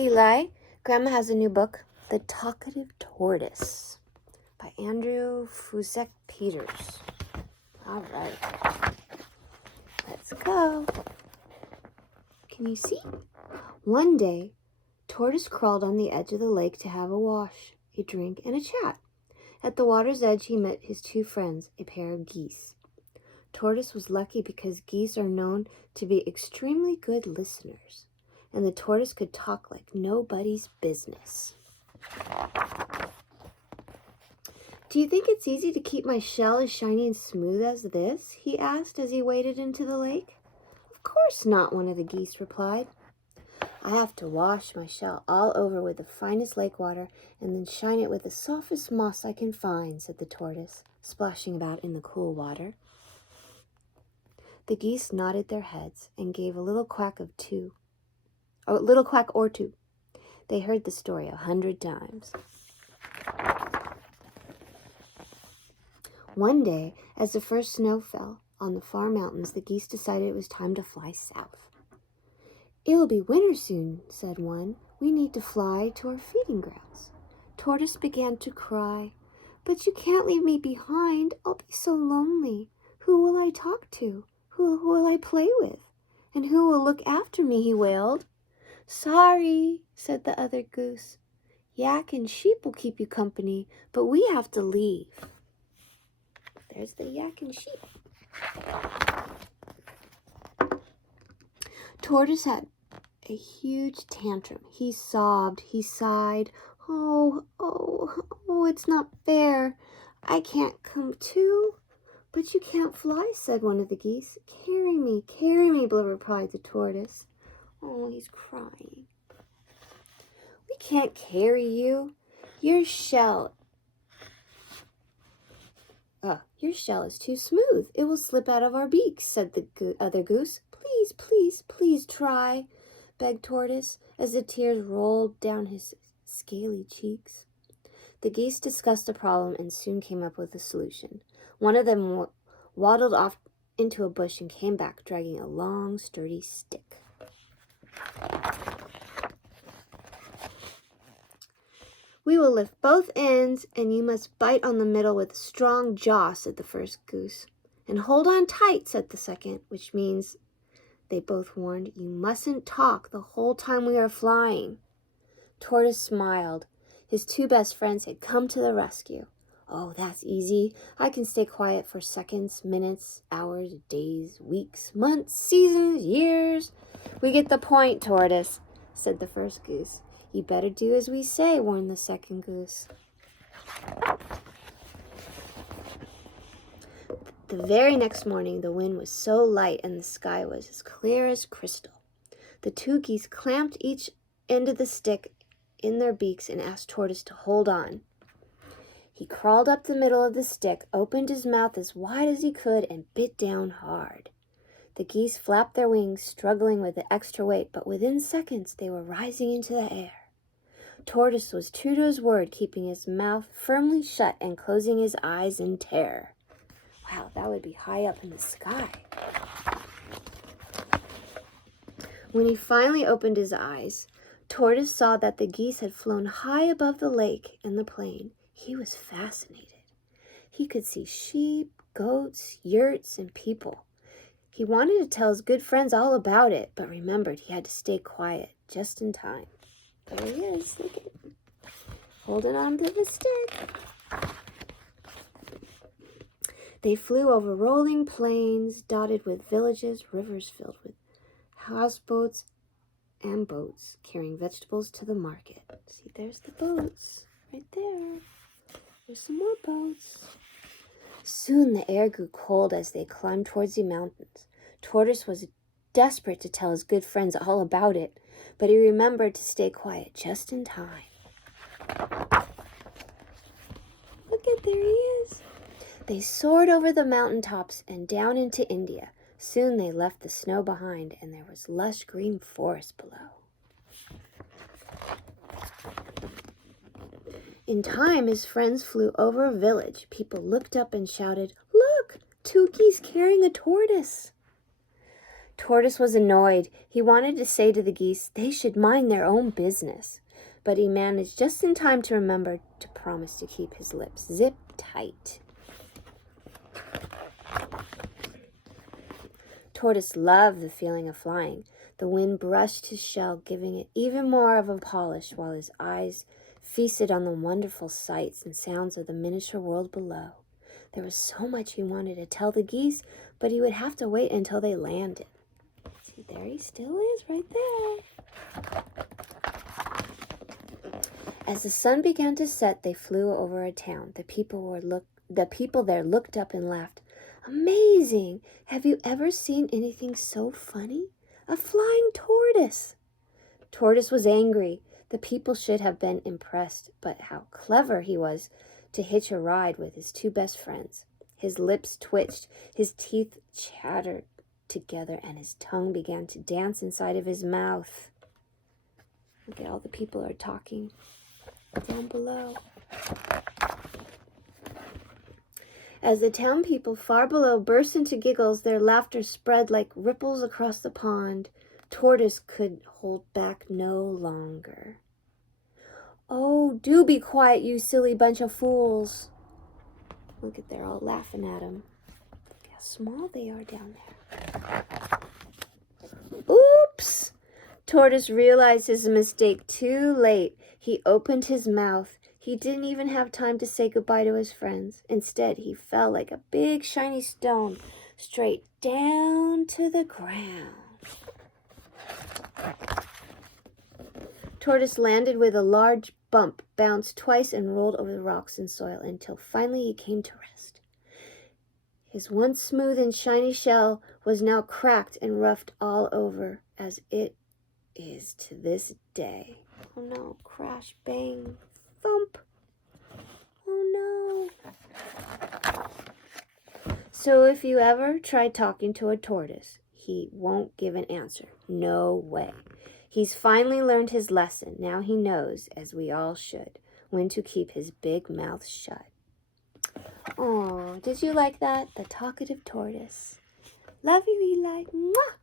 Eli. Grandma has a new book, The Talkative Tortoise, by Fusek Peters. All right, let's go. Can you see? One day, Tortoise crawled on the edge of the lake to have a wash, a drink, and a chat. At the water's edge, he met his two friends, a pair of geese. Tortoise was lucky because geese are known to be extremely good listeners, and the tortoise could talk like nobody's business. "Do you think it's easy to keep my shell as shiny and smooth as this?" he asked as he waded into the lake. "Of course not," one of the geese replied. "I have to wash my shell all over with the finest lake water and then shine it with the softest moss I can find," said the tortoise, splashing about in the cool water. The geese nodded their heads and gave a little quack or two. They heard the story 100 times. One day, as the first snow fell on the far mountains, the geese decided it was time to fly south. "It'll be winter soon," said one. "We need to fly to our feeding grounds." Tortoise began to cry. "But you can't leave me behind. I'll be so lonely. Who will I talk to? Who will I play with? And who will look after me?" he wailed. "Sorry," said the other goose. "Yak and sheep will keep you company, but we have to leave." There's the yak and sheep. Tortoise had a huge tantrum. He sobbed, he sighed. Oh, it's not fair. I can't come too." "But you can't fly," said one of the geese. Carry me, replied the tortoise. Oh, he's crying. "We can't carry you. Your shell is too smooth. It will slip out of our beaks," said the other goose. Please try," begged Tortoise, as the tears rolled down his scaly cheeks. The geese discussed the problem and soon came up with a solution. One of them waddled off into a bush and came back dragging a long, sturdy stick. "We will lift both ends, and you must bite on the middle with a strong jaw," said the first goose. "And hold on tight," said the second, which means, they both warned, "you mustn't talk the whole time we are flying." Tortoise smiled. His two best friends had come to the rescue. "Oh, that's easy. I can stay quiet for seconds, minutes, hours, days, weeks, months, seasons, years." "We get the point, Tortoise," said the first goose. "You better do as we say," warned the second goose. The very next morning, the wind was so light and the sky was as clear as crystal. The two geese clamped each end of the stick in their beaks and asked Tortoise to hold on. He crawled up the middle of the stick, opened his mouth as wide as he could, and bit down hard. The geese flapped their wings, struggling with the extra weight, but within seconds they were rising into the air. Tortoise was true to his word, keeping his mouth firmly shut and closing his eyes in terror. Wow, that would be high up in the sky. When he finally opened his eyes, Tortoise saw that the geese had flown high above the lake and the plain. He was fascinated. He could see sheep, goats, yurts, and people. He wanted to tell his good friends all about it, but remembered he had to stay quiet just in time. There he is, look at him, holding on to the stick. They flew over rolling plains dotted with villages, rivers filled with houseboats and boats carrying vegetables to the market. See, there's the boats right there. There's some more boats. Soon the air grew cold as they climbed towards the mountains. Tortoise was desperate to tell his good friends all about it, but he remembered to stay quiet just in time. Look at, there he is. They soared over the mountaintops and down into India. Soon they left the snow behind, and there was lush green forest below. In time, his friends flew over a village. People looked up and shouted, "Look, two geese carrying a tortoise." Tortoise was annoyed. He wanted to say to the geese they should mind their own business, but he managed just in time to remember to promise to keep his lips zip tight. Tortoise loved the feeling of flying. The wind brushed his shell, giving it even more of a polish, while his eyes feasted on the wonderful sights and sounds of the miniature world below. There was so much he wanted to tell the geese, but he would have to wait until they landed. See, there he still is, right there. As the sun began to set, they flew over a town. The people there looked up and laughed. Amazing! Have you ever seen anything so funny? A flying tortoise! Tortoise was angry. The people should have been impressed, but how clever he was to hitch a ride with his two best friends. His lips twitched, his teeth chattered together, and his tongue began to dance inside of his mouth. Look at all the people are talking down below. As the town people far below burst into giggles, their laughter spread like ripples across the pond. Tortoise could hold back no longer. Oh, do be quiet, you silly bunch of fools. Look at, they're all laughing at him. Look how small they are down there. Oops! Tortoise realized his mistake too late. He opened his mouth. He didn't even have time to say goodbye to his friends. Instead, he fell like a big shiny stone straight down to the ground. Tortoise landed with a large bump, bounced twice, and rolled over the rocks and soil until finally he came to rest. His once smooth and shiny shell was now cracked and roughed all over, as it is to this day. Oh no, crash, bang, thump. Oh no. So if you ever try talking to a tortoise, he won't give an answer. No way. He's finally learned his lesson. Now he knows, as we all should, when to keep his big mouth shut. Oh, did you like that? The Talkative Tortoise. Love you, Eli. Mwah!